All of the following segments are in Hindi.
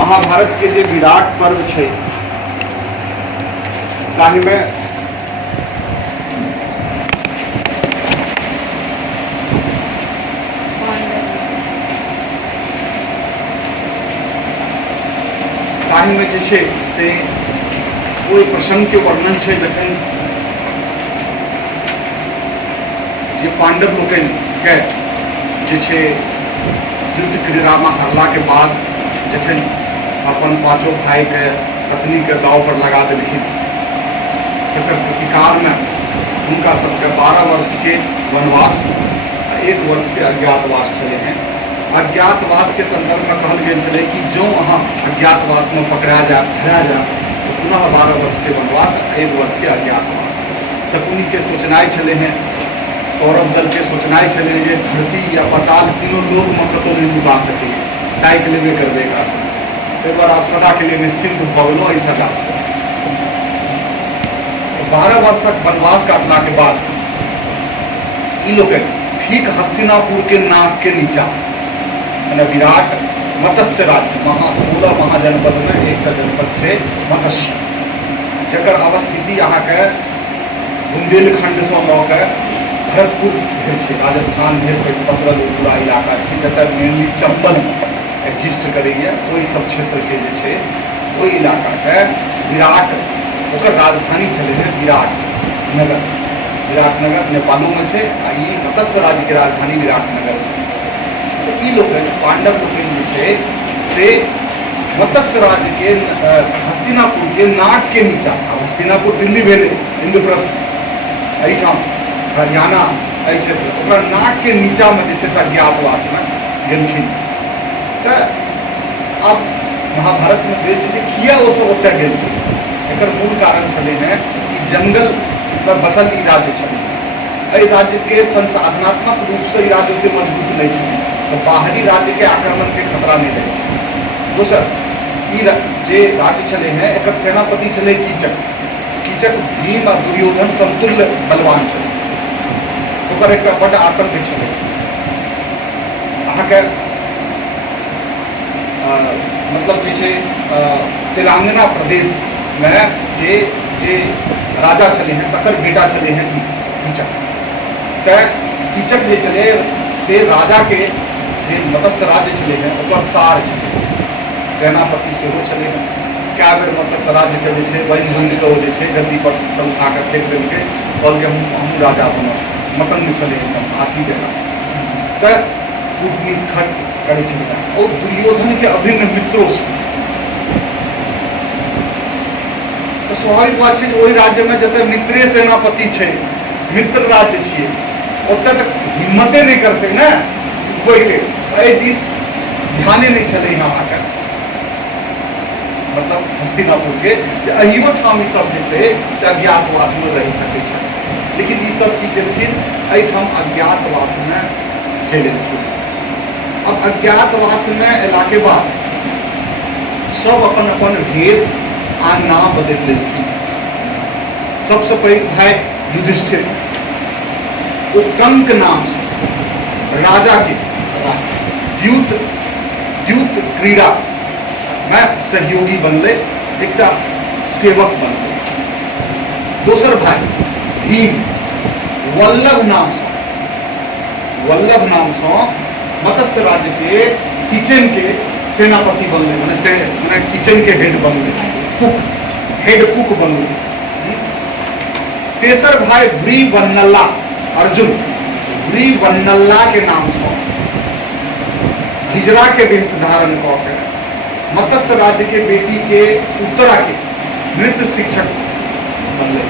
महाभारत के जे विराट पर्व छै ताहि में जे छै से ओहि प्रसंग के वर्णन छै जखन जे पांडव लोकनि के जे छै युद्ध क्रीड़ा में हारला के बाद जखन अपन पांचों भाई के पत्नी के दाव पर लगा देलखिन तकर प्रतिकार में उनका सबके 12 वर्ष के वनवास 1 वर्ष के अज्ञातवास चले हैं। अज्ञातवास के संदर्भ में कहल गेल छलै कि जो अहाँ अज्ञातवास में पकड़ा जाए धरा जाए तो पुनः 12 वर्ष के वनवास 1 वर्ष के अज्ञातवास। शकुनी के सोचनाई छले हैं, कौरव दल के सोचनाई छले हैं, धरती या पाताल तीनों लोग में कतौ नहीं लुका सके टाइट लेवे करबे का एक बार आप सदा के लिए निश्चिंत भगलो इस सजा से। 12 वर्ष वनवास काटला के बाद ये लोग ठीक हस्तिनापुर के नाक के नीचा विराट मत्स्य राज्य 16 महाजनपद में एक जनपद है मत्स्य जकर अवस्थिति यहाँ के बुंदेलखंड से लौके भरतपुर राजस्थान पसरल पूरा इलाका है जब मेनली चंबल एग्जिस्ट करेंगे वही सब क्षेत्र के जे छै वही इलाका के विराट ओकर राजधानी चले हैं विराटनगर नेपालों में है आ मत्स्य राज्य के राजधानी विराटनगर है। तो ये लोग पांडव लोग से मत्स्य राज्य के हस्तिनापुर के नाक के नीचा हस्तिनापुर दिल्ली भेले इंद्रप्रस्थ एठाम हरियाणा क्षेत्र नाक के नीचा में अज्ञातवास में गेलखिन। तो अब महाभारत में देख किया वो सब ओतय गेलखिन एक मूल कारण चले हैं कि जंगल पर बसल ई राज्य चले राज्य के संसाधनात्मक रूप से राज्य के मजबूत नहीं चले तो बाहरी राज्य के आक्रमण के खतरा नहीं रहे। दोसर ये राज्य चले हैं एक सेनापति चले कीचक भीम और दुर्योधन समतुल्य बलवान चले एक बड़ आतंक चले अहाँके मतलब जे तेलंगाना प्रदेश में जे राजा चले हैं तकर बेटा चले हैं कीचक जे चले से राजा के जे मत्स्य राज्य चले हैं ओकर सार चले सेनापति से वो चले हैं क्या बेर मत्स्य राज्य के जे बनि बनि के जे छै गद्दी पर सब उठा कर फेंक देलके कहल के हम राजा बनब मतंग चले एकदम हाथी देना तो कूटनीति खट करे छलै और दुर्योधन के अभिन्न मित्रों से तो स्वाभाविक बात है वही राज्य में जते मित्रे सेनापति है मित्र राज्य छे ओतय तक हिम्मते नहीं करते ना कोई दिस ध्याने नहीं चले यहाँ आकर मतलब हस्तिनापुर के अहियो ठाम सब जे अज्ञातवास में रह सके छै लेकिन ये सब की केलखिन एठाम अज्ञातवास में चलि एलखिन। अब अज्ञातवास में अयला के बाद सब अपन अपन भेष आ नाम बदल लेलखिन। सबसे पैघ भाई युधिष्ठिर वो कंक नाम से राजा के द्यूत क्रीड़ा में सहयोगी बनले एक सेवक बनले। दोसर भाई भीम वल्लभ नाम से मत्स्य राज्य के किचन के सेनापति बनले मैंने किचन के हेड बनले हेड कुक बनले। तेसर भाई व्रीवन्नला अर्जुन व्रीवन्नला के नाम से हिजरा के वेश धारण कर मत्स्य राज्य के बेटी के उत्तरा के नृत्य शिक्षक बनले।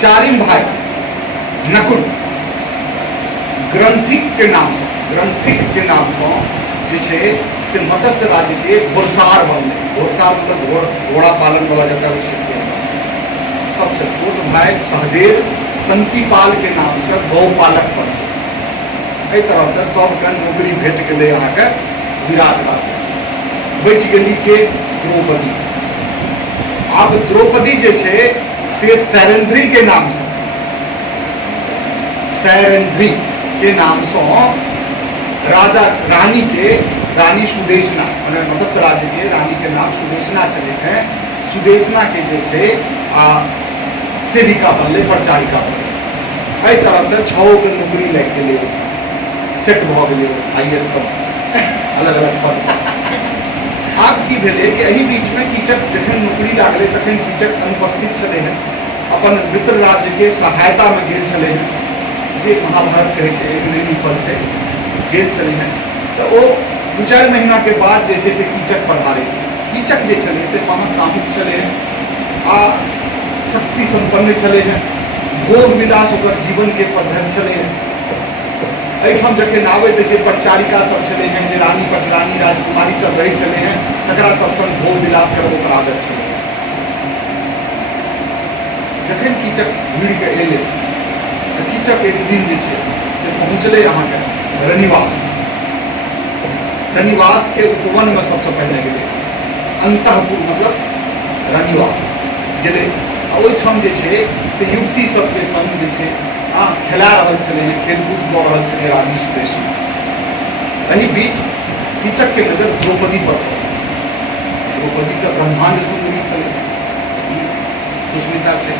चारिम भाई नकुल ग्रंथिक के नाम से से मत्स्य राज्य के घोड़सार बनले। घोड़सार मतलब घोड़ा पालन वाला जगह विशेष। सबसे छोट भाई सहदेव तंतीपाल के नाम से गौपालक बनले। एहि तरह से सबके नौकरी भेट गए अहाँ के विराट राज्य बच गई के द्रौपदी। अब द्रौपदी जे छै से सैरेंद्री के नाम से राजा रानी सुदेशना मैंने मत्स्य राज्य के रानी के नाम सुदेशना चले हैं। सुदेशना के जे सेविका बनले, परिचारिका बनले। एहि तरह से 6 के नौकरी लग गए, सेट भ गए IAS सब अलग अलग पद। आब की भेले कि एहि बीच में कीचक जखन नौकरी लागले तखन कीचक अनुपस्थित चले हैं, अपन मित्र राज्य के सहायता में गेल चले हैं, जे महाभारत कहे छे एक नई पद है, गेल चले हैं। तो वो 2-4 महीना के बाद जैसे से कीचक पढ़ारे छे। कीचक जे चले से महाकामुक चले हैं, शक्ति संपन्न चले हैं, भोग विलास होकर जीवन के पद्धति चले हैं। एहिठाम जखन आवे तो जे परिचारिका सब चले हैं, जे रानी पटरानी राजकुमारी सब रही चले हैं, तकरा सब संग भोग विलास करबो पर आदत चले। जखन कीचक भिड़ के एले तो कीचक एक दिन जे छे से पहुँचले अहाँ के रनिवास। रनिवास के उपवन में सबसे पहले गए, अंतःपुर मतलब रनिवास गए। ओहिठाम जे छे से युवती सबके संग जे छे खेला रहल छले हैं, खेलकूद कऽ रहल छले रानी सुदेशना। एहि बीच कीचक के नजर द्रौपदी पर पड़ल। द्रौपदी का ब्रह्मांड सुंदरी छले, सुष्मिता से।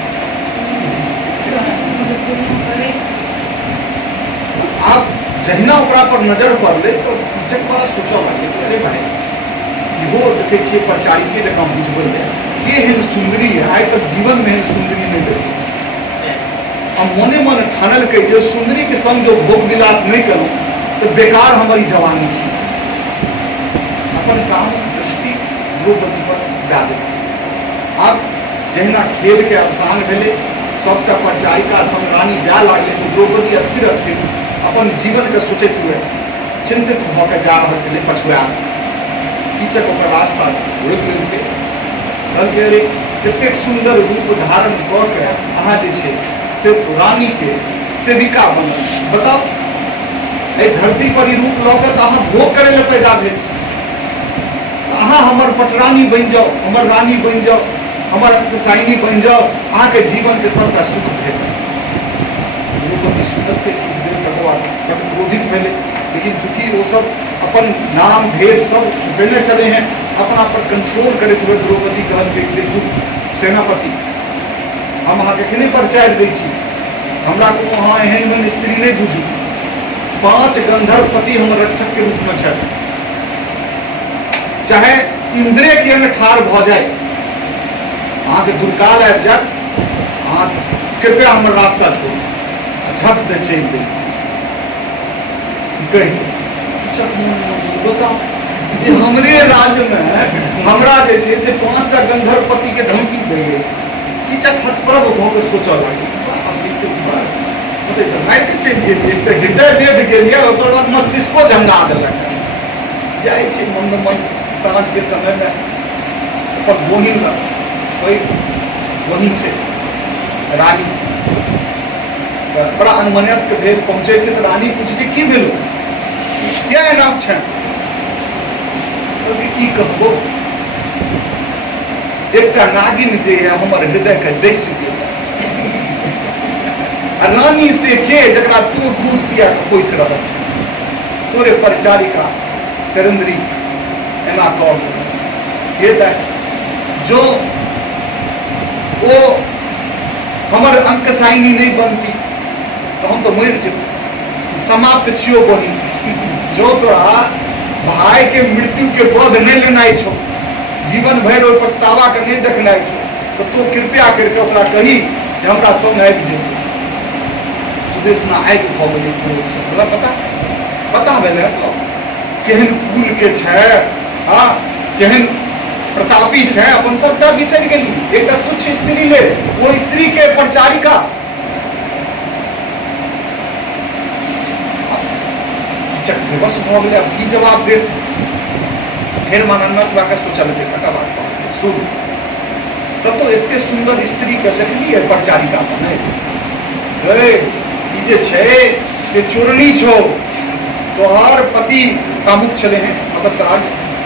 आप जहिना ओकरा पर नजर पड़ले तो कीचक बड़ा सोचऽ लगे, अरे भाई इहो देखे छियै परिचारिके जकाँ बुझबल है, ये हेन सुंदरी है, आइ तक जीवन में हेन सुंदरी नहीं देखी। अब मने मन ठानल के जो सुंदरी के संग जो भोग विलास नहीं करूं तो बेकार हमारी जवानी छी। अपन काम दृष्टि द्रौपदी पर दे दे। अब जहिना खेल के अवसान भेले, सबटा परिचारिका संग रानी जा लागले तो द्रौपदी स्थिर अपन जीवन के सोचैत हुए चिंतित भऽ के जा रहल छलै पछुआ। कीचक ओकर रास्ता रोकि लेलकै, कहलकै अरे कतेक सुंदर रूप धारण कऽ के अहाँ जे छै से रानी के सेविका बनल। बताओ एहि धरती पर ई रूप लऽ के अहाँ भोग करे ले पैदा भेल छी। अहाँ हमर पटरानी बनि जाओ, हमर रानी बनि जाओ, हमर अंतसायिनी बनि जाओ, अहाँ के जीवन के सबटा सुख भेट। द्रौपदी सुंदर के चीज देख के क्रोधित भेले, लेकिन चूंकि वो सब अपन नाम भेष सब छुपेने चले हैं, अपना पर कंट्रोल करते हुए द्रौपदी कहल के देखू सेनापति, हम अहाँ के नहीं परिचय दै छी, हमरा को अहाँ एहन मन स्त्री नहीं बुझू। 5 गंधर्व पति हमर रक्षक के रूप में छथि, चाहे इंद्रे के अंग ठार भ जाए, अहाँ के दुर्काल आबि जात, अहाँ कृपया हमर रास्ता छोड़ू, झट दे चलि दे। बताओ ये हमरे राज्य में हमरा जैसे से 5टा गंधर्व पति के धमकी दे गए। कीचक हतप्रभ भऽ के सोचऽ लगे, राति चलि गेलियै तऽ हृदय वेध गेलियै, ओकर बाद मस्तिष्को झंगा देलक। जाइ छै मन मन साँझ के समय में अपन बहिन बहिन छै रानी, बड़ा अनमनस्क भेल। पहुँचे छै तऽ रानी पूछै छै की भेलो, क्या एनाम छै? की कहबो, एकटा नागिन जे है हमर हृदय के डस दिया। रानी से के जकरा तू दूध पिया के पोस रहल छै, तोरे परिचारिका सरेंद्री एना कह जो वो हमर अंकसायिनी नहीं बनती तो हम तो मर जेतौ, समाप्त छियो बनी। जो तोरा भाई के मृत्यु के बोध नहीं लेनाइ छो, जीवन भर ओ पछतावा के नहीं देखनाइ छो, तो तू कृपया करके ओकरा कही कि हमरा संग आबि जेतौ। सुदेशना आगि भऽ गेलै, हमरा पता भेलै केहन कुल के छै, केहन प्रतापी छै, अपन सबटा बिसरि गेली। एकटा तुच्छ स्त्री ले, वो स्त्री के परिचारिका। विवश भऽ गेलै, अब की जवाब दे? फिर मनन्नस लाके सोचल कटा बात सुन, तब तो एते सुंदर स्त्री के देखलिए परिचारिका बने गए, ई जे छै से चोरनी छो। तोहर पति कामुक चले हैं, अवसराज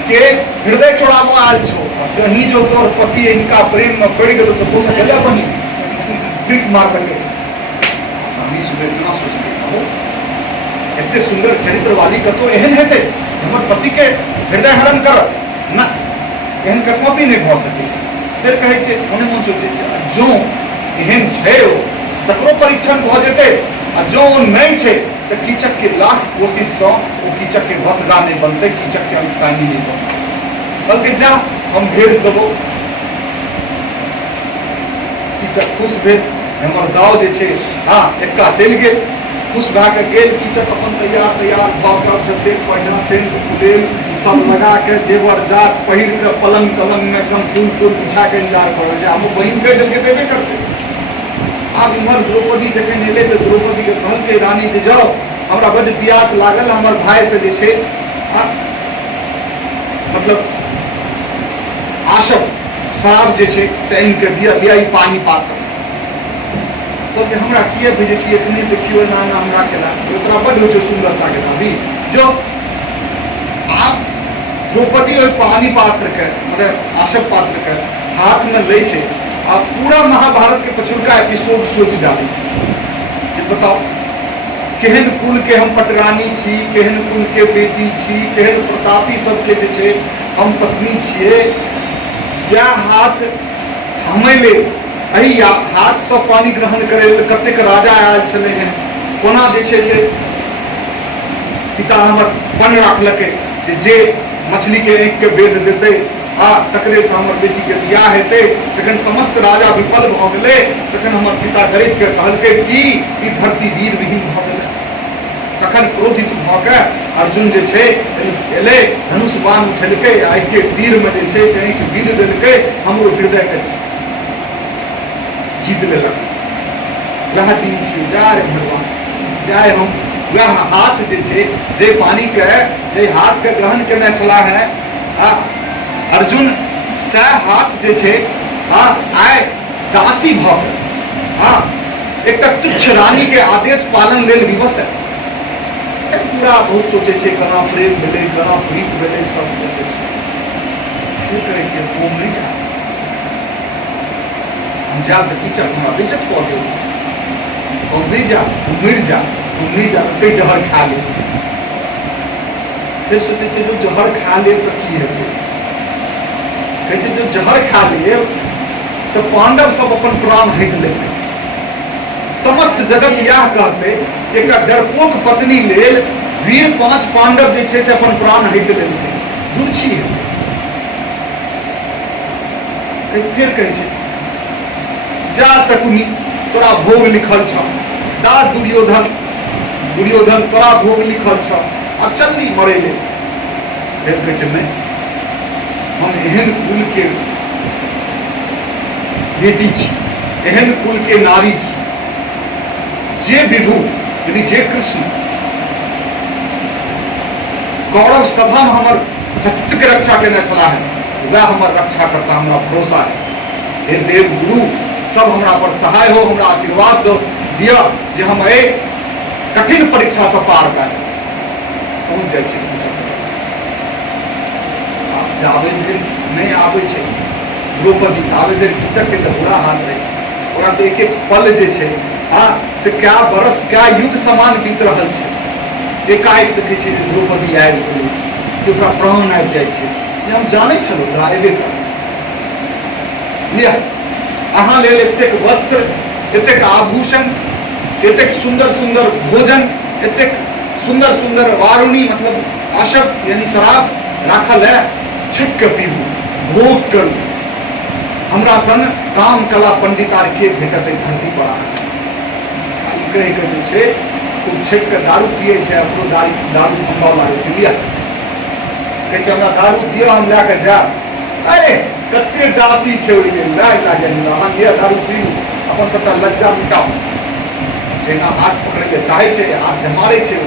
के हृदय चोराबो आयल छो, कहीं जो तोहर पति इनका प्रेम में पड़ गलो तो तुम गला बनी ट्रिक मार लगे। हमी सुदेशना सोच के एते सुंदर चरित्र वाली कतो एहन हेतै हमर पति के हृदय हरण करत ना, एहन कतमपि नहीं भऽ सकै। फिर कहै छै मने मन सोचै छै जो एहन छै ओ तकरो परीक्षण भऽ जेतै, आ जो ओ नहीं छै तऽ कीचक के लाख कोशिश सँ ओ कीचक के भसगा नहीं बनतै, कीचक के अंशानी नहीं बनतै। बल्कि जा हम भेज देबो। कीचक खुश भेल, हमर दाव जे छै हाँ एक्का चलि गेल, खुश भए कऽ गेल। कीचक अपन तैयार भऽ कऽ जतेक पहिने सेंट फुलेल सब लगा के जेवर जात पहिर के पलंग तलंग में एकदम फूल तूल बिछा के इंतजार कर रहे हैं। हम बहन कह दिल के देवे करते। आब इम्हर द्रौपदी जखन एले तो द्रौपदी के कहलकै रानी जे जाओ हमरा बड़ प्यास लागल, हमर भाई से जे छै मतलब आशब शराब जे छै से आनि के दिया लिया ई पानी पात्र। तो कि हमरा किए भेजे छी एखने देखियो ना ना हमरा केला ओकरा बड़ हो छै सुंदरता के अभी जो आप द्रौपदी और पानी पात्र के मतलब आशब पात्र के हाथ में ले छे आ पूरा महाभारत के पछुलका एपिसोड सोच डाले छे कि बताओ केहन कुल के हम पटरानी छी, केहन कुल के बेटी छी, केहन प्रतापी सबके जे छे हम पत्नी छिए। या हाथ थामै ले एही हाथ से पानी ग्रहण करे कतेक राजा आयल छले हैं, कोना जे छे से पिता हमर पन राखलकै जे मछली के आँख के वेद देते तकरे से हमर बेटी के बियाह हेतै। तखन समस्त राजा विफल भऽ गेलै, तखन हमर पिता गरज के कहलकै कि ई धरती वीर विहीन भऽ गेलै। तखन क्रोधित भऽ कऽ अर्जुन जे छै एलै, धनुष बाण उठेलकै, आँखि के तीर में जे छै से आँखि बीध देलकै, हमरो हृदय के जीत लेलक। वह दिन छै जाय भगवान जाय हम वह हाथ जे छै जे पानी के जे हाथ के ग्रहण करने छला है अर्जुन से हाथ जे छै आय दासी भऽ गेल। एकटा तुच्छ रानी के आदेश पालन लेल विवश है। पूरा बहुत सोचे छै कना प्रेम भेलै कना प्रीत भेलै सब सोचे छै। की करै छै वो नहीं जा हम जा कीचक हमरा बेचत कऽ देब, और नहीं जा तुम मर जा, तुम नहीं जा ते जहर खा ले। फिर सोचे छै जो जहर खा ले तो की हेतै, कहै छै जो जहर खा ले तो पांडव सब अपन प्राण हटि लेतै। समस्त जगत यह कहते एक डरपोक पत्नी लेल वीर 5 पांडव जे छै से अपन प्राण हटि लेलकै, दुर्छी हेतै। फिर कहै छै जा शकुनी तोरा भोग लिखल छ, दा दुर्योधन दुर्योधन तोरा भोग लिखल छ, अब जल्दी मरे ले। फिर कहै छै नहीं हम एहन कुल के बेटी छी, एहन कुल के नारी छी जे विभु यानी जे कृष्ण कौरव सभा में हमर सत्य के रक्षा करने छला है, वह हमर रक्षा करता हमरा भरोसा है। हे देव गुरु सब हमरा पर सहाय हो, हमरा आशीर्वाद दो दिया जे हम ए कठिन परीक्षा से पार कर पहुंच जाए छै। जावे दिन नहीं आवे छै द्रौपदी आवे दिन कीचक के बुरा हाल रहे छै, ओकरा तो एक एक पल जे छै से क्या बरस क्या युग समान बीत रहल छै। एकाएक देखे छै द्रौपदी आबि गेलै कि ओकरा प्राण आबि जाइ छै। हम जानै छलहुँ ओकरा एबे कर लिया अहाँ लेल एतेक वस्त्र, एतेक आभूषण, एतेक सुंदर सुंदर भोजन, एतेक सुंदर सुंदर वारुणी मतलब आशब यानी शराब राखल है, छिक के पीबू भोग करू। हमरा सन काम कला पंडित आर के भेटत धरती पर कह के जे छै खूब छिक के दारू पिए छै, अपनो दारू ठंडा लागे छै। लिया कहै छै हमरा दारू दिया हम लए के जा, अरे कते दासी छै ओहि लेल लागे अहाँ दिया दारू पीबू अपन सबटा लज्जा मिटाऊ। जेना हाथ पकड़ के चाहे छै हाथ जमारे छै,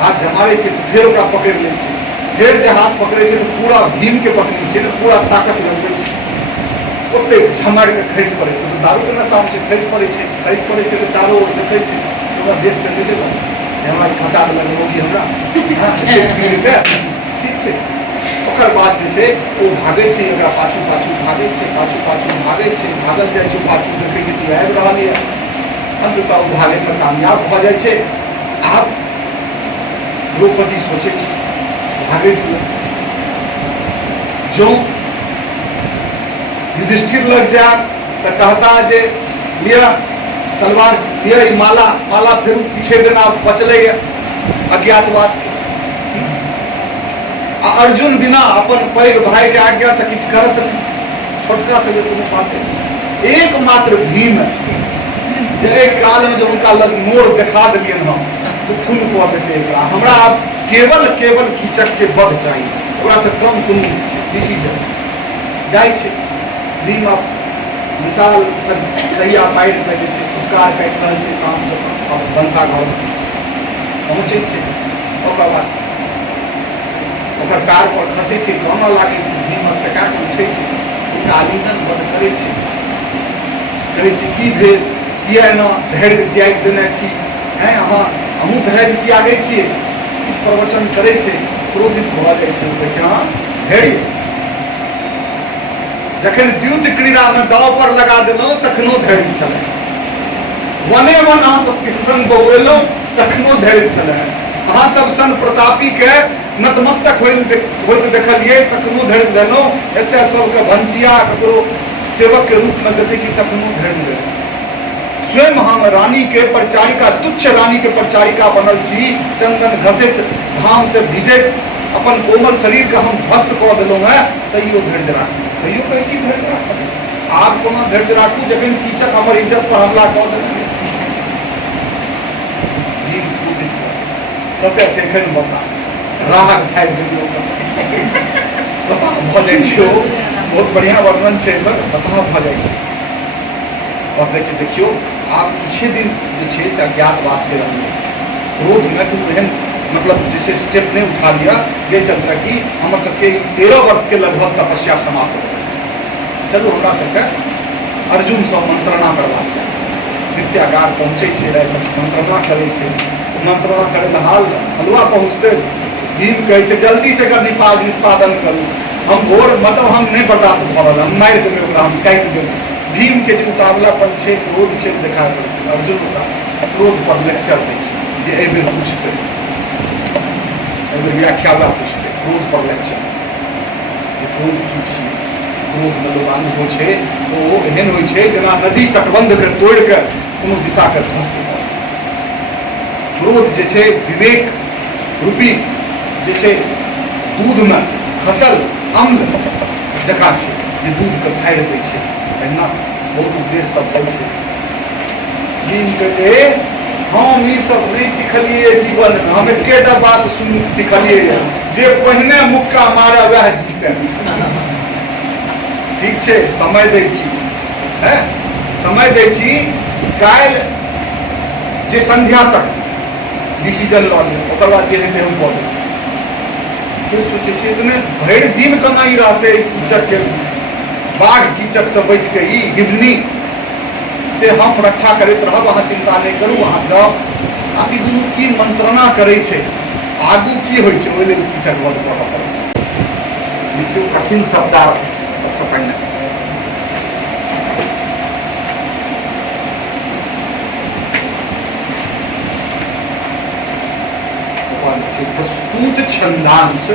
हाथ जमारे छै तो फिर ओकरा पकड़ लै छै, फिर जे हाथ पकड़े छै तो पूरा भीम के पकड़ी छै, पूरा ताकत लगबै छै, ओते झमाड़ के खसि पड़े छै। तो दारू के नशा छै खसि पड़े छै तो चारो ओर देखै छै ओकरा देख के ले लेलक हमरा फंसा देलक रोगी हमरा ठीक छै। ओकर बाद जे छै ओ भागै छै, ओकरा पाछू पाछू भागै छै, पाछू पाछू भागै छै, भागल जाइ छै, पाछू देखै छै तू आबि रहल है, अंततः ओ भागै में कामयाब भऽ जाइ छै। आब द्रौपदी सोचे भागे जो युधिष्ठिर लग जा तो कहता जे लिया तलवार लिया माला माला फिर पीछे देना बचले अज्ञातवास अर्जुन बिना अपन पैघ भाई के आज्ञा से किछ करत छोटका से तुम पाते एकमात्र भीम जे काल में जो उनका लग मोड़ दिखा दिलियन हम तो खून को देते हमरा अब केवल केवल कीचक के वध चाहिए ओकरा से कम कोनो डिसीजन जाय छै भीम अब विशाल सैया पाइर पे जे छै उपकार काटि रहल छै शाम के अब बंसा घर पहुँचे छै ओकर बाद ओकर कार पर खसे छै गाना लागे छै भीम चका के उठे छै उनका आलिंगन बंद करे छै की भेल किया न धैर्य त्याग देने छी हैं अहाँ हमहूँ धैर्य त्यागे छियै किछु प्रवचन करे छै क्रोधित भऽ जाइ छै कहै छै हाँ धैर्य जखन द्युत क्रीड़ा में दाव पर लगा देलहुँ तखनो धैर्य छलै वने वन अहाँ सबके संग बौएलहुँ तखनो धैर्य छलै अहाँ सब सन प्रतापी के नतमस्तक होइत देखलियै तखनो धैर्य देलहुँ एते सबके भंसिया ककरो सेवक के रूप में देखै छी तखनो धैर्य देलहुँ स्वयं हम रानी के परिचारिका तुच्छ रानी के परिचारिका बनल छी चंदन घसित घाम से भिजैत अपन कोमल शरीर के हम ध्वस्त कऽ देलहुँ हैं तैयो धैर्य राखू तैयो कहै छी धैर्य राखू आब कोना धैर्य राखू जखन कीचक हमर इज्जत पर हमला कऽ देलकै कते छै एखन बता राहत खाइ दियौ बता भऽ जाइ छै बहुत बढ़िया वर्णन छै बता भऽ जाइ छै और कहै छै देखियो आप किछे दिन जे छै से अज्ञातवास के रहलियै क्रोध में तुम एहन मतलब जैसे स्टेप नहीं उठा लिया ये चलता कि हम सबके 13 वर्ष के लगभग तपस्या समाप्त हो चलू हमरा सबके अर्जुन से मंत्रणा करबाक चाही नित्यागार पहुँचे छै मंत्रणा करे छै मंत्रणा करे हाल हलवा पहुँचते भीम कहै छै जल्दी से एकर निष्पादन करू हम घोर मतलब हम नहीं बर्दाश्त भऽ रहल हम मारि देबै ओकरा हम काटि देबै भीम के जो उतावलापन छै क्रोध छै देखा अर्जुन क्रोध पर लेक्चर दै छै जे एहि बेर पूछतै एहि बेर व्याख्या पूछतै क्रोध पर लेक्चर क्रोध की छियै क्रोध में लोग अनुभव छै तो ओ एहन होइ छै जेना नदी तटबंध के तोड़ के कोनो दिशा के ध्वस्त कऽ क्रोध जे छै विवेक रूपी जे छै दूध में खसल अम्ल जकाँ छै जे दूध के फाड़ि दै छै एना बहुत उद्देश्य सब छै भीम के जे हम ई सब नहीं सिखलिए जीवन में हम एकेटा बात सिखलिए जे पहिने मुक्का मारे वह जीते ठीक छै समय दै छी हैं समय दै छी काल्हि जे संध्या तक डिसीजन लऽ लेब ओकर बाद जे हेतै हम कऽ देब फिर सोचे छी इतने भरि दिन केना ही रहते कीचक के बाघ कीचक से बच के ई हिरनी से हम रक्षा करैत रहब अहाँ चिंता नहीं करू अहाँ जाओ आप ई दुनू की मंत्रणा करे छै आगू की होइ छै ओहि लेल कीचक वध करऽ पड़त देखियौ कठिन शब्दार्थ सबसे प्रस्तुत छंदांश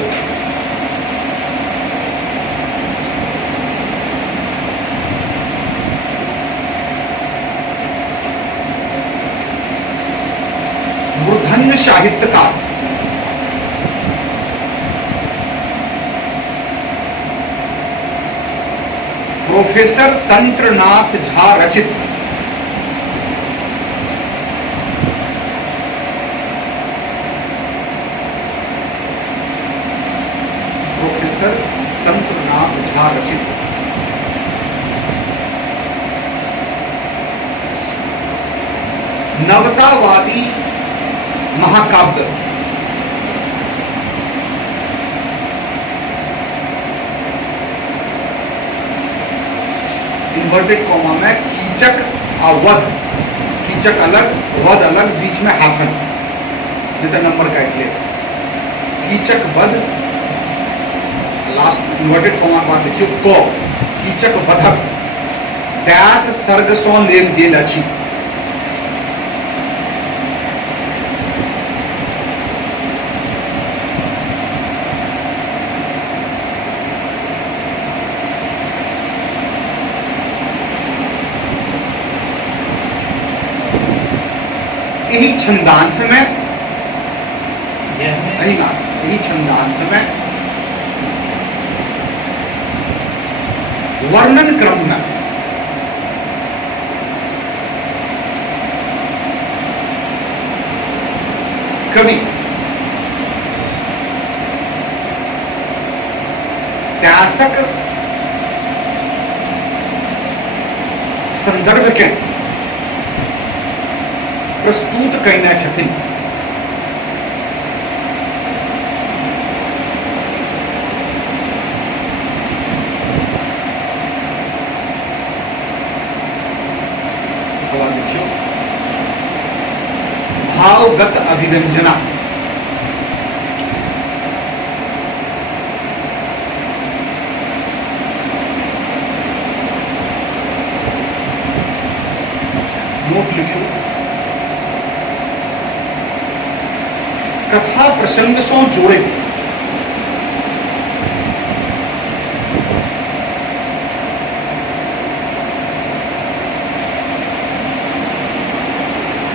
मूर्धन्य साहित्यकार प्रोफेसर तंत्रनाथ झा रचित तंत्रनाथ झा रचित नवतावादी महाकाव्य इन्वर्टेड कॉमा में कीचक और वध, कीचक अलग वध अलग, बीच में हाफन नहीं तो नंबर काट ले, कीचक वध लास्ट इन्वर्टेड कॉमा के बाद देखियो क कीचक वधक डैश सर्ग सौ लेल गेल अछि। यही छंदांश में नहीं ना, यही छंदांश में वर्णन क्रम में कवि त्यासक संदर्भ के प्रस्तुत करना छथिन। देखियो भावगत अभिव्यंजना, नोट लिखियो कथा प्रसंग सो जोड़े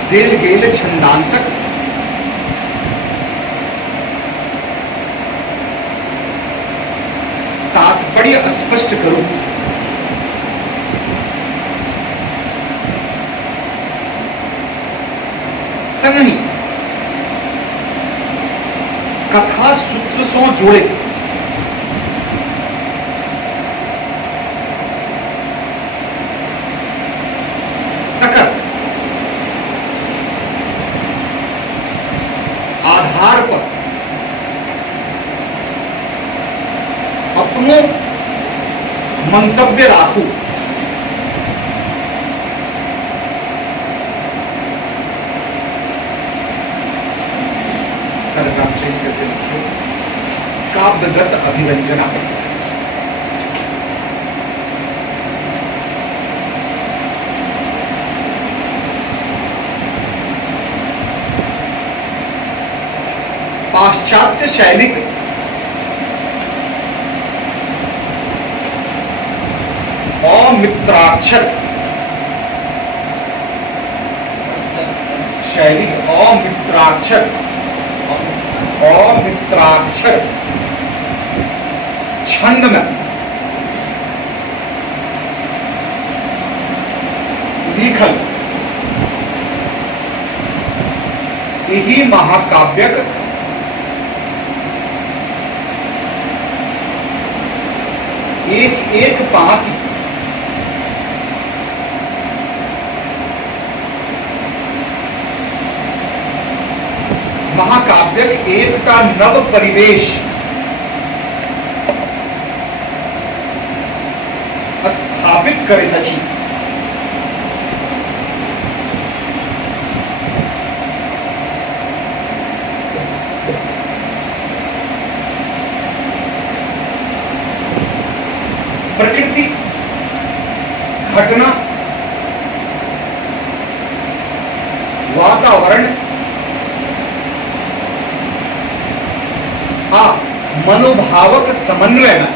देल गेल छंदांसक तात्पर्य स्पष्ट करो। संगहि कथा सूत्र सो जोड़े तकर आधार पर अपनो मंतव्य राखू। पैराग्राफ चेंज करके लिखिए काव्यगत अभिव्यंजना। पाश्चात्य शैली के अमित्राक्षर शैली अमित्राक्षर छंद में लिखल यही महाकाव्यक एक एक पांति महाकाव्यक एक का नव परिवेश स्थापित करे अछि। प्रकृति घटना वातावरण मनोभावक समन्वय में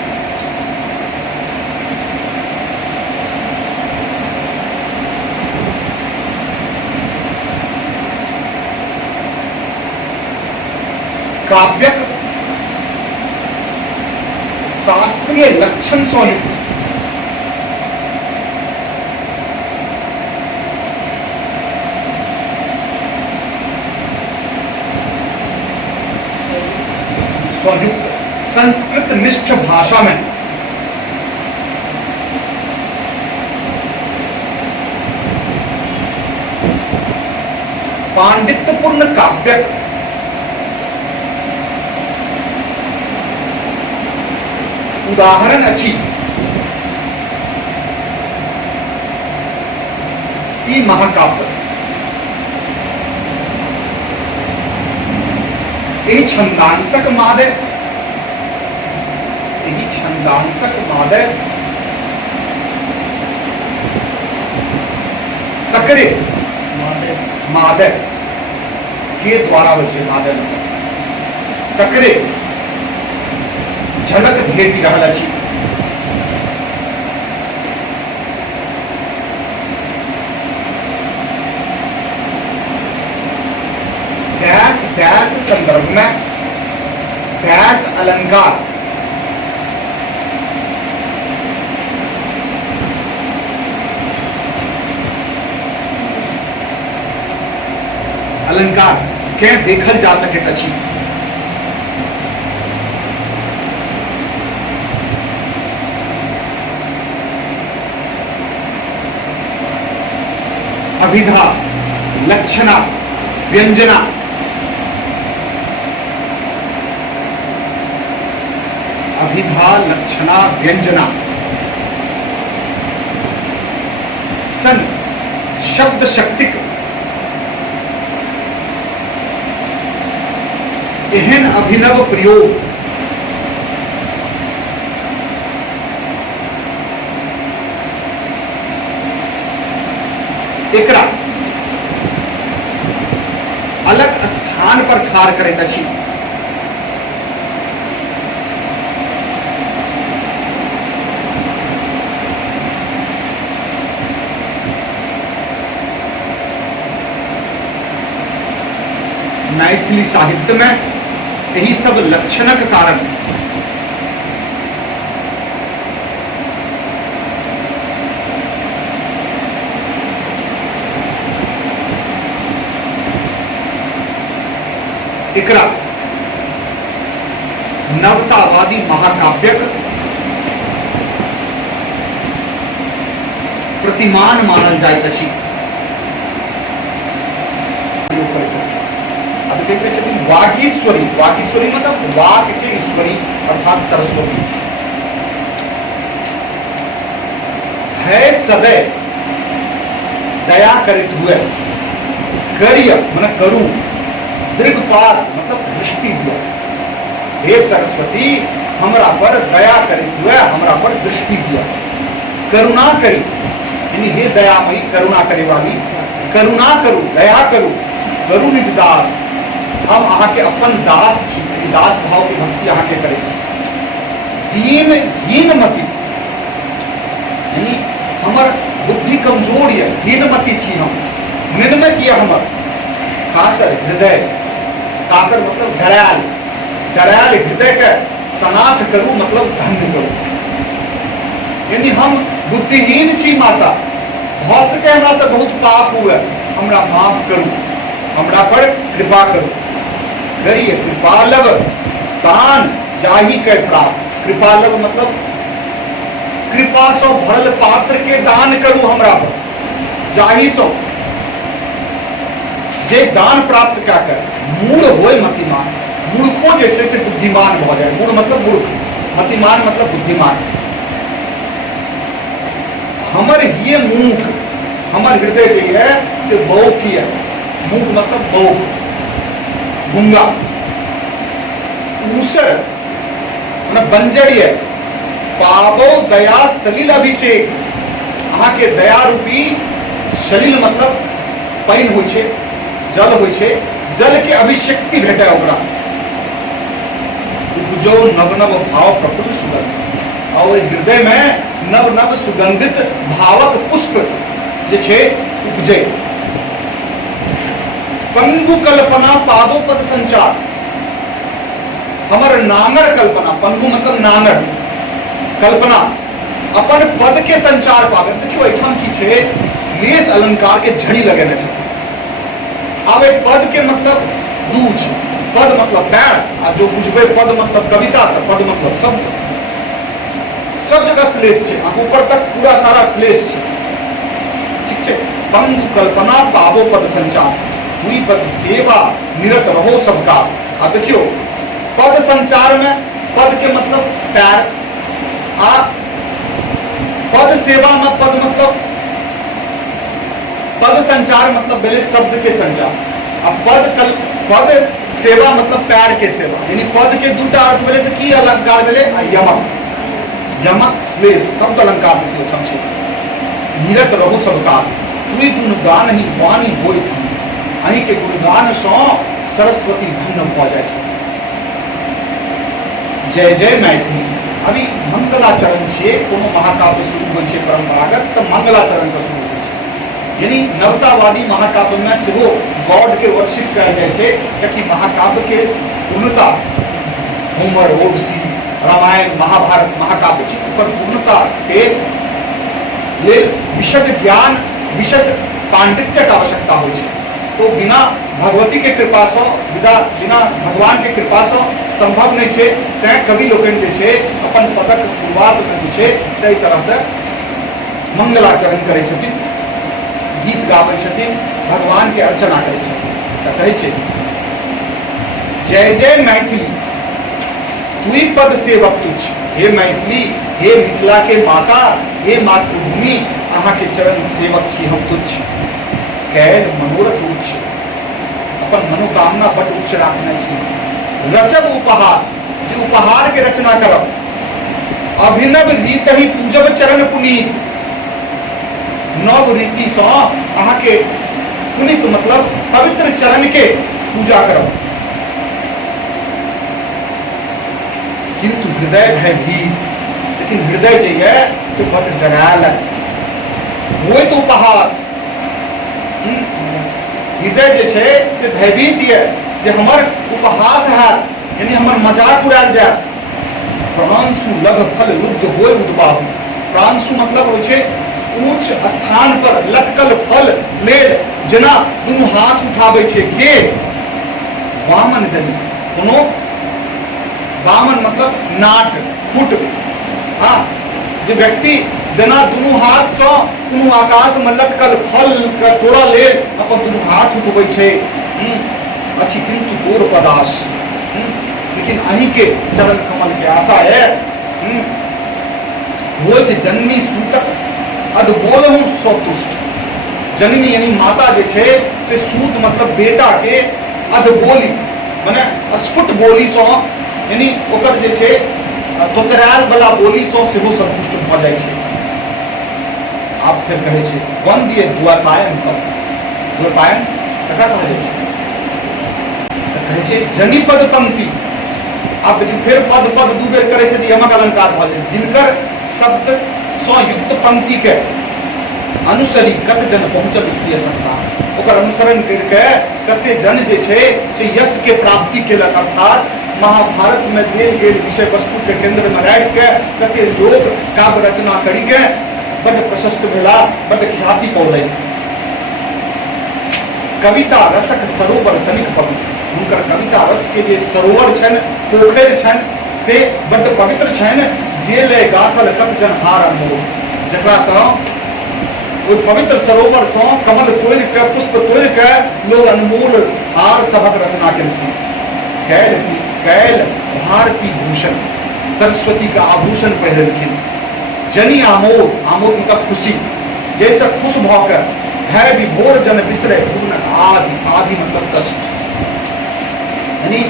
काव्यक शास्त्रीय लक्षण स्वयुक्त संस्कृत निष्ठ भाषा में पांडित्यपूर्ण काव्यक उदाहरण अछि ई महाकाव्य। यही छंदांसक मादे तकरे मादे के द्वारा बचे मादे तकरे झलक भेटी रहल अछि। व्यास अलंकार, अलंकार के देखल जा सके अछि। अभिधा, लक्षणा, व्यंजना, अभिधा, लक्षणा, व्यंजना, सन शब्द शक्तिक एहन अभिनव प्रयोग एकरा अलग स्थान पर खाड़ करैत अछि। मैथिली साहित्य में यही सब लक्षणक कारण एकरा नवतावादी महाकाव्यक प्रतिमान मानल जाइत अछि। अब देखते छथिन वागीश्वरी, वागीश्वरी मतलब वाक के ईश्वरी अर्थात सरस्वती है। सदैव दया करित हुए, करिय मतलब करू, दृढ़पात मतलब दृष्टि हुआ। हे सरस्वती हमरा पर दया करित हुए, हमरा पर दृष्टि हुआ। करुणा करी यानी हे दयामयी, करुणा करे वाली, करुणा करू, दया करू, करू निज दास, हम अहाँ के अपन दास छी, दास भाव की भक्ति अहाँ के करे छी। दीन हीनमति यानी हमर बुद्धि कमजोर है, हीनमति छी हम, निन्मत ये हमर। कातर हृदय, कातर मतलब डरायल, डरायल हृदय के सनाथ करू मतलब धन्य करू। यानी हम बुद्धिहीन छी माता, भ सके हमरा से बहुत पाप हुए, हमरा माफ करू, हमरा पर कृपा करू। करिए कृपालव दान जाहि के प्राप्त, कृपालव मतलब कृपा सो भरल पात्र के दान करू हमरा पर, जाहि सो जे दान प्राप्त क्या कर। मूढ़ होय मतिमान, मूर्खों जैसे से बुद्धिमान हो जाए। मूढ़ मतलब मूर्ख, मतिमान मतलब बुद्धिमान। हमर ये मूक, हमर हृदय जो है से बौ की है। मूक मतलब बौ, गुंगा। ऊसर मतलब बंजर है। पावो दया सलिल अभिषेक, अहाँ के दया रूपी सलिल मतलब पाइन होइ छे, जल होइ छे, जल के अभिषेक्ति भेटे ओकरा। उपजो नव नव भाव प्रफुल्ल सुगंध, और हृदय में नव नव सुगंधित भावक पुष्प जे छे उपजे। पंगु कल्पना पावो पद संचार, हमर नांगर कल्पना, पंगु मतलब नांगर, कल्पना अपन पद के संचार पावे। देखियो एठाम की छे, श्लेष अलंकार के झड़ी लगेने छे। अब एक पद के मतलब दू छे, पद मतलब पैर, आ जो बुझबे पद मतलब कविता, तो पद मतलब शब्द। सब जगह श्लेष छे, ऊपर तक पूरा सारा श्लेष छे, ठीक छे। पंगु कल्पना पावो पद संचार, हुई पद सेवा निरत रहो सबका। अब देखियो पद संचार में पद के मतलब पैर, आ पद सेवा में पद मतलब, पद संचार मतलब पहले शब्द के संचार, अब पद सेवा मतलब पैर के सेवा। यानी पद के दूटा अर्थ मिले तो की अलंकार मिले, यमक, यमक श्लेष शब्द अलंकार देखियो समझे। निरत रहो सबका, तुई गुणगान ही वाणी होय थी, अहीं के गुणगान सो सरस्वती धन्य भ जाय छै। जय जय मैथिली। अभी मंगलाचरण छे, कोनो महाकाव्य शुरू होइ छै परंपरागत तो मंगलाचरण से शुरू होइ छै। यानी नवतावादी महाकाव्य में सेहो गॉड के वर्शिप कयल जाय छै, कियाकि महाकाव्य के पूर्णता होमर, ओडिसी, रामायण, महाभारत, महाकाव्य छी पर पूर्णता के लेल विशद ज्ञान, विशद पांडित्य का आवश्यकता हो छै। तो बिना भगवती के कृपा से, बिना भगवान के कृपा से संभव नहीं छै। तैं कवि लोकनि जे छै अपन पदक शुरुआत में जे छै सही तरह से मंगलाचरण करै छथिन, गीत गाबै छथिन, भगवान के अर्चना करै छथिन। तऽ कहै छै जय जय मैथिली तुई पद सेवक तुच्छ। हे मैथिली, हे मिथिला के माता, हे मातृभूमि, अहाँ के चरण सेवक छी हम तुच्छ। कैल मनोरथ उच्च, अपन मनोकामना बड़ उच्च राखने छी। रचब उपहार, जे उपहार के रचना करब। अभिनव रीत ही पूजब चरण पुनीत, नव रीति से अहाँ के पुनीत मतलब पवित्र चरण के पूजा करब। किंतु हृदय भयभीत, लेकिन हृदय जो है से बड़ डरायल वो तो उपहास। हृदय जे छै से भयभीत है जे हमर उपहास है, यानी हमर मजाक उड़ायल जाए। प्रांशु लभ फल रुद्ध होय उद्बाहु। प्रांशु मतलब होइ छै ऊंच स्थान पर लटकल फल लेल जेना दुनू हाथ उठाबै छै के वामन जनी। कोनो वामन मतलब नाट फुट, हाँ, जे व्यक्ति जेना दुनू हाथ से कोनो आकाश में लटकल फल के तोड़ा लेल अपन दुनू हाथ उठबै छै। अच्छी किंतु तोर पदास, लेकिन अहीं के चरण कमल के आशा है। वो जननी सूतक अदबोलहु स्वतुष्ट। जननी यानी माता जे छै से सूत मतलब बेटा के अदबोली माने अस्फुट बोली से, यानी ओकर जे छै तोतराल वाला बोली से सेहो संतुष्ट भ जाइ छै। आप फिर कहे छै वंद्य द्वारपायन कब, द्वारपायन ककरा कहल जाइ छै? कहे छै जनि पद पंक्ति। आप फिर पद पद दू बेर करे छै यमक अलंकार भ जाइ। जिनकर शब्द सँ युक्त पंक्ति के अनुसरी कत जन पहुँचल सूर्य संतान, ओकर अनुसरण करके कते जन जे छै से यश के प्राप्ति केलक। अर्थात महाभारत में देल गेल विषय वस्तु के केंद्र में राखि के कते लोग काव्य रचना करी के बड़ प्रशस्त भेला, बड़ ख्याति पौलै। कविता रसक सरोवर तनिक पवित्र। हुनकर कविता रस के जे सरोवर छन, पोखर छन, से बड़ पवित्र छन। जे ले गाथल कत जन हार अनमोल, जकरा सँ ओहि पवित्र सरोवर से कमल तोड़ के, पुष्प तोड़ के लोग अनमोल हार सभक रचना केलखिन। कैल कैल भारती भूषण, सरस्वती का आभूषण पहनलखिन। जनी आमोद, आमोद मतलब खुशी, जैसे खुश भकर भय विभोर जन बिसरे पूर्ण आदि, आदि मतलब कष्ट। यानी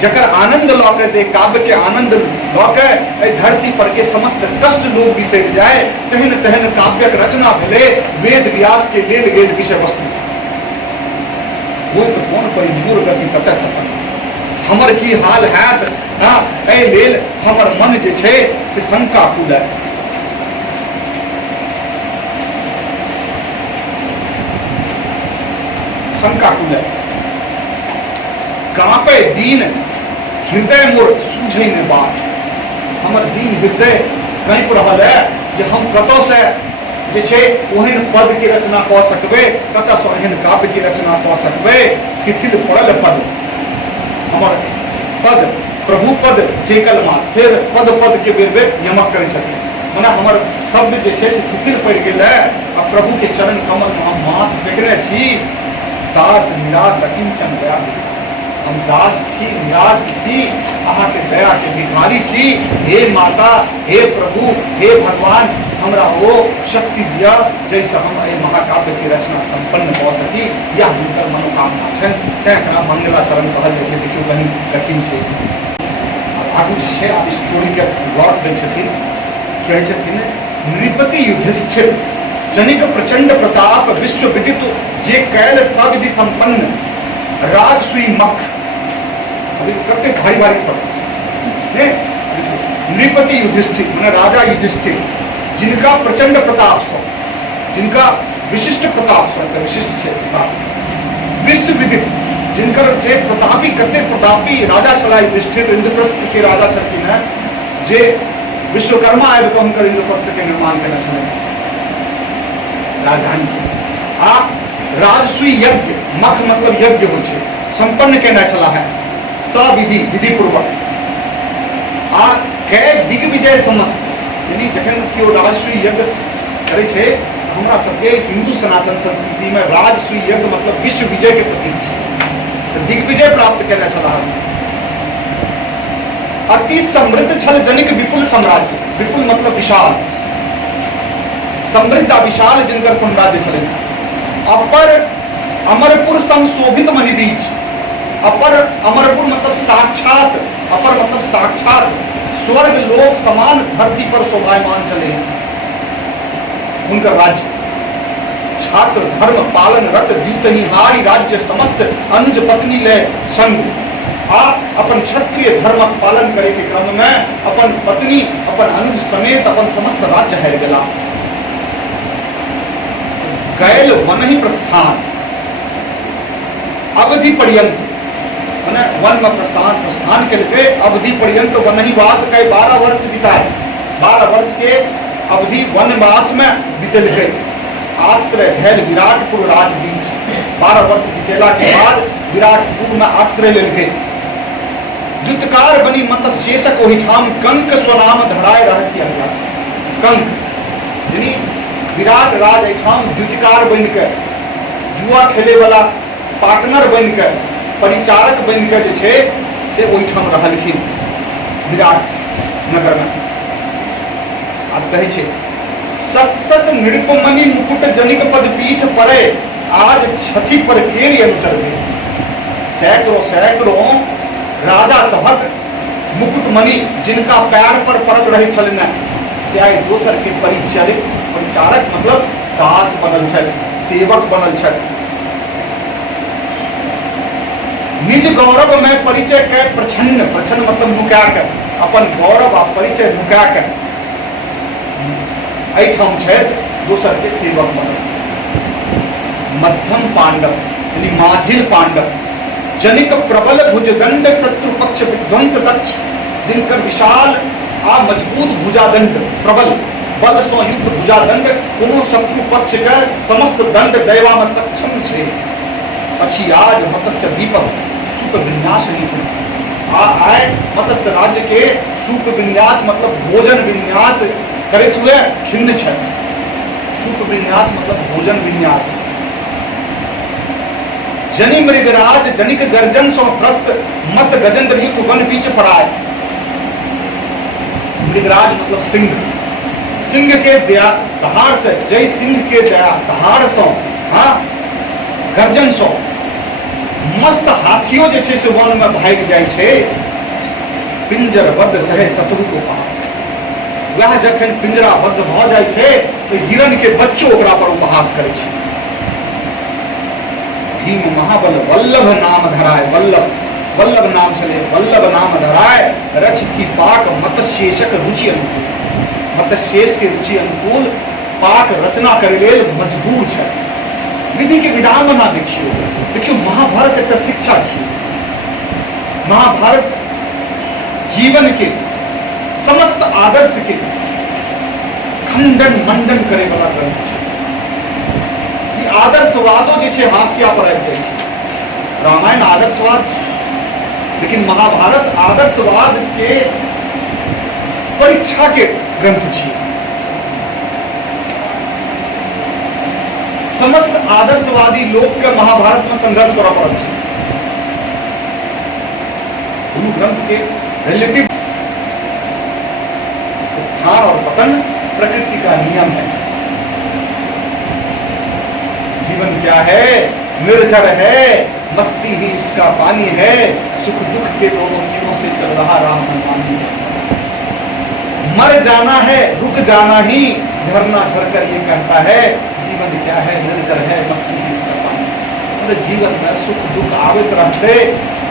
जकर आनंद लऽ के, जे काव्य के आनंद लऽ के धरती पर के समस्त कष्ट लोग बिसरि जाए, तेहन तेहन काव्यक रचना भेलै वेद व्यास के लेल गेल विषय वस्तु। वो तो कौन परिमूर गति कतऽ ससन, हमर की हाल हैत। हाँ, एहि लेल हमर मन जे छै से शंका कूदै। शंका कूदै कांपे दीन हृदय मोर सूझै ने बात। हमर दीन हृदय कांपि रहल है जे हम कतऽ से जे छै ओहन पद के रचना कऽ सकबै, कतऽ से ओहन काव्य के रचना कऽ सकबै। शिथिल पड़ल पद, हमर पद प्रभु पद टेकल मात। फिर पद पद के बेर बेर यमक करै छथिन, मने हमर शब्द जे छै से शिथिल पड़ि गेल है। आ प्रभु के चरण कमल में हम माथ टेकने छी। दास निराश अकिंचन दया, हम दास छी, निराश छी, अहाँ के दया के भिखारी छी। हे माता, हे प्रभु, हे भगवान, हमरा वो शक्ति दिया जैसे हम एहि महाकाव्य की रचना संपन्न कऽ सकी। या हुनकर मनोकामना छनि, तैं एकरा मंगलाचरण कहल जाइ छै। देखियौ कहीं कठिन छै। आगू जे छै आब स्टोरी के लौट दै छथिन, कहै छथिन नृपति युधिष्ठिर जनिक प्रचंड प्रताप विश्व विदित जे कैल सविधि संपन्न राजसुई मख। अभी कते भारी भारी शब्द है। नृपति युधिष्ठिर माने राजा युधिष्ठिर, जिनका प्रचंड प्रताप से, जिनका विशिष्ट प्रताप से, विशिष्ट है प्रताप। विश्व विदित जिनकर जे प्रतापी कते प्रतापी राजा छला युधिष्ठिर, इंद्रप्रस्थ के राजा छथिन है, जे विश्वकर्मा आबि कऽ हुनकर इंद्रप्रस्थ के निर्माण केने छलै राजधानी। आ राजसूय यज्ञ, मख मतलब यज्ञ होइ छै, संपन्न केने छला है सविधि, विधि पूर्वक। आ कै दिग्विजय समस्त, यानी जखन केओ राजसूय यज्ञ करै छै, हमरा सबके हिंदू सनातन संस्कृति में राजसूय यज्ञ मतलब विश्व विजय के प्रतीक छै, दिग्विजय प्राप्त केने छलाह। अति समृद्ध छल जनिक विपुल साम्राज्य, विपुल मतलब विशाल, समृद्ध विशाल जिनकर साम्राज्य छलै। अपर अमरपुर संशोभित मणिबीज, अपर अमरपुर मतलब साक्षात, अपर मतलब साक्षात स्वर्ग लोक समान धरती पर शोभायमान चले उनका राज्य। छात्र धर्म पालन रत द्यूतनिहारी राज्य समस्त अनुज पत्नी ले संग। आ अपन क्षत्रिय धर्म पालन करे के क्रम में अपन पत्नी अपन अनुज समेत अपन समस्त राज्य हारि गेला। गैल वनहि प्रस्थान अवधि पर्यंत, माने वन में प्रस्थान के अवधि पर्यंत वनहि वास के 12 वर्ष बिताए। 12 वर्ष के अवधि वनवास में बीतलकै। आश्रय धैल विराटपुर राजबीज, 12 वर्ष बीतेला के बाद विराटपुर में आश्रय लेलकै। द्युतकार बनी मत्स्येशक ओहिठाम कंक स्वनाम धराय रहती है। कंक यानी विराट राज एठाम द्युतकार बन के, जुआ खेले वाला पार्टनर बन के, परिचारक बन के जे छै से ओहिठाम रहलखिन विराट नगर में। आब कहै छै सत सत नृपमणि मुकुट जनिक पद पीठ परे, आज छथि पर केरी अनुचर भेल। सैकड़ों सैकड़ों राजा सभक मुकुटमणि जिनका पैर पर पड़ल रहे छलन, से आइ दोसर के परिचारक मतलब दास बनल छल, सेवक बनल छल। निज गौरव में परिचय के प्रछन्न, प्रछन्न मतलब नुका के, अपन गौरव आ परिचय नुका के एठाम छथि दोसर के सेवक बनल। मध्यम पांडव यानी माझिल पांडव, जनिक प्रबल भुजदंड शत्रु पक्ष विध्वंस दक्ष, जिनकर विशाल आ मजबूत भुजादंड, प्रबल बल सो युक्त भुजादंड कोनो शत्रु पक्ष के समस्त दंड दैवा में सक्षम छे। अछि आज मत्स्य दीपक सुख विन्यास निपुण। आय मत्स्य राज्य के सुख विन्यास मतलब भोजन विन्यास करते हुए खिन्न छल। सुख विन्यास मतलब भोजन विन्यास। जनि मृगराज जनिक गर्जन सो त्रस्त, मत गजेंद्र युक्त वन बीच पड़ाए। मृगराज मतलब सिंह, सिंह के दया दहाड़ से, जय सिंह के दया दहाड़ सो, हाँ गर्जन सो मस्त हाथियों जे छे से वन में भाग जाय छे। पिंजर बद्ध सहे ससुर को पास, वह जखन पिंजराबद्ध भ जाय छे तो हिरण के बच्चों ओकरा पर उपहास करे छे। भीम महाबल वल्लभ नाम धराय, वल्लभ वल्लभ नाम चले, वल्लभ नाम धराय रचती पाक मत्स्येशक रुचि अनुकूल। मत्स्येश के रुचि अनुकूल पाक रचना करे लेल मजबूर छे। विधि के विडांबना देखियो, देखियो महाभारत एक शिक्षा छे। महाभारत जीवन के समस्त आदर्श के खंडन मंडन करे वाला ग्रंथ छे। ई आदर्शवादो जे छे हास्या पर आबि जाय छे। रामायण आदर्शवाद छे, लेकिन महाभारत आदर्शवाद के परीक्षा के ग्रंथ छे। समस्त आदर्शवादी लोग के महाभारत में संघर्ष करना पड़ल छे। गुरु ग्रंथ के रिलेटिव उत्थान और पतन प्रकृति का नियम है। जीवन क्या है? निर्झर है, मस्ती ही इसका पानी है, सुख दुख के दोनों तीनों से चल रहा राह मनमानी है। मर जाना है, रुक जाना ही झरना झरकर ये कहता है, जीवन क्या है? निर्जर है, मस्ती ही इसका पानी। मतलब जीवन में सुख दुख आवत रहते,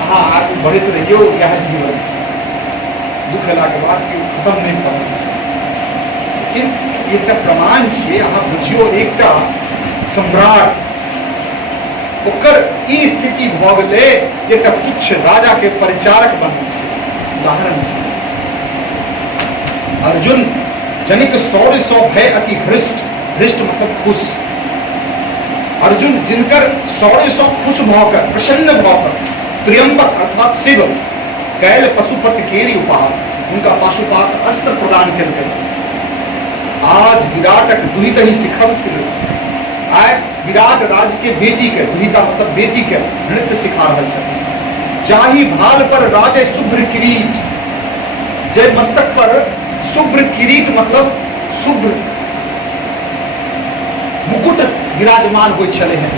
हाँ आगे बढ़त रहियो, यह जीवन है। दुख अयला के बाद के खत्म नहीं करना चाहिए। लेकिन एकटा प्रमाण छे, अहाँ बुझियो एकटा सम्राट ओकर ई स्थिति भऽ गेलै जे एकटा तुच्छ राजा के परिचारक बनल छै। उदाहरण छै अर्जुन जनिक शौर्य सौ भय अति हृष्ट, हृष्ट मतलब खुश। अर्जुन जिनकर शौर्य सौ खुश भऽ कर, प्रसन्न भऽ कर, त्र्यंबक अर्थात शिव कैल पशुपति केरी उपहार, उनका पाशुपात अस्त्र प्रदान केलकै। आज विराटक दुहितहि सिखब थिल, आइ विराट राज के बेटी के, दुहिता मतलब बेटी के नृत्य सिखा रहल छथिन। जाहि भाल पर राजे शुभ्र किरीट, जय मस्तक पर शुभ्र किरीट मतलब शुभ्र मुकुट विराजमान होइत छलै हैं।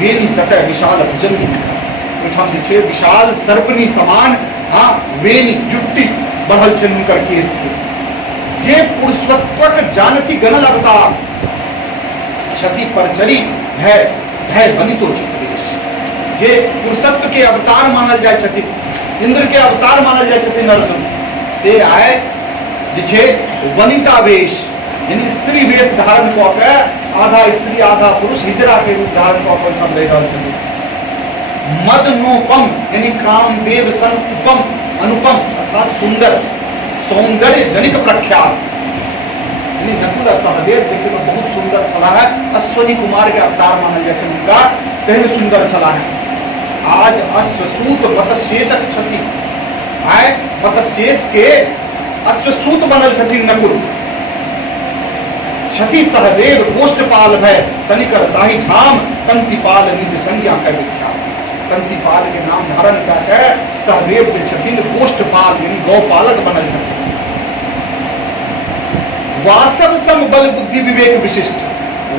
वेणी ततः विशाल भुजंगी, ओहिठाम जे छै विशाल सर्पनी समान वेणी जुट्टी बढ़ल छनि हुनकर केश के। जे पुरुषत्वक जानती गणल अवतार, छति परचरी भय भय बनितो चित्रेश। जे पुरुषत्व के अवतार मानल जाय छथिन, इंद्र के अवतार मानल जाय छथिन अर्जुन, से आय जे छै वनिता वेश यानी स्त्री वेश धारण कऽ के, आधा स्त्री आधा पुरुष हिजरा के रूप धारण कऽ के सब रहि रहल छथिन। मदनोपम यानी कामदेव सन उपम, अनुपम अर्थात सुंदर, सौंदर्य जनिक प्रख्यात। यानी नकुल सहदेव देखने में बहुत सुंदर छला है, अश्वनी कुमार के अवतार मानल जाय छै हुनका, तेहन सुंदर छला है। आज अश्वसूत मत्स्येशक छथि, आय मत्स्येश के अश्वसूत बनल छथिन नकुल। छति सहदेव गोष्ठपाल भय, तनिकर ताहि ठाम तंतिपाल निज संज्ञा कह विख्यात। तंतिपाल के नाम धारण करके सहदेव जे छथिन गोष्ठपाल यानी गौपालक बनल छथिन। वासव सम बल बुद्धि विवेक विशिष्ट,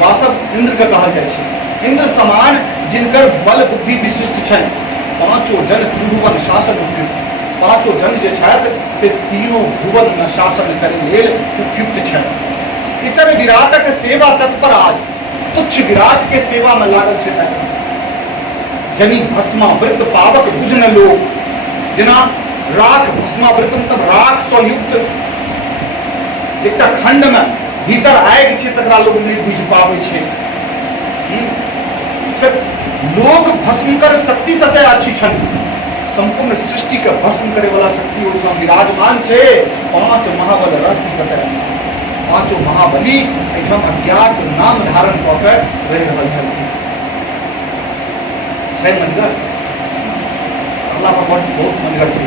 वासव इंद्र के कहल जाय छै। इंद्र समान जिनकर बल बुद्धि विशिष्ट छनि, पांचों जन त्रिभुवन शासन उपयुक्त। पांचों जन जे छथि से तीनों भुवन शासन करे लेल उपयुक्त छथि। इतर विराटक सेवा तत्पर आज, तुच्छ विराट के सेवा में लागल छै। जनी भस्मावृत पावक बुझ न लोक, जेना राख भस्मावृत मतलब राख सँ युक्त एकटा खंड में भीतर आगि छै तकरा लोग नहीं बुझ पाबै छै। लोग भस्म कर शक्ति ततः अच्छी छनि, संपूर्ण सृष्टि के भस्म करे वाला शक्ति ओहिठाम विराजमान छै। पांच महाबल रहती ततः, पांचों महाबली एहिठाम अज्ञात नाम धारण कऽ के रहि रहल छथिन। छै मजगर, अल्लाह पर बहुत मजगर छै।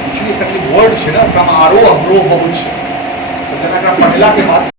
एक्चुअली कतली वर्ड छै ना, ओकरामे आरोह अवरोह बहुत छै। तो जेना एकरा पढ़ला के बाद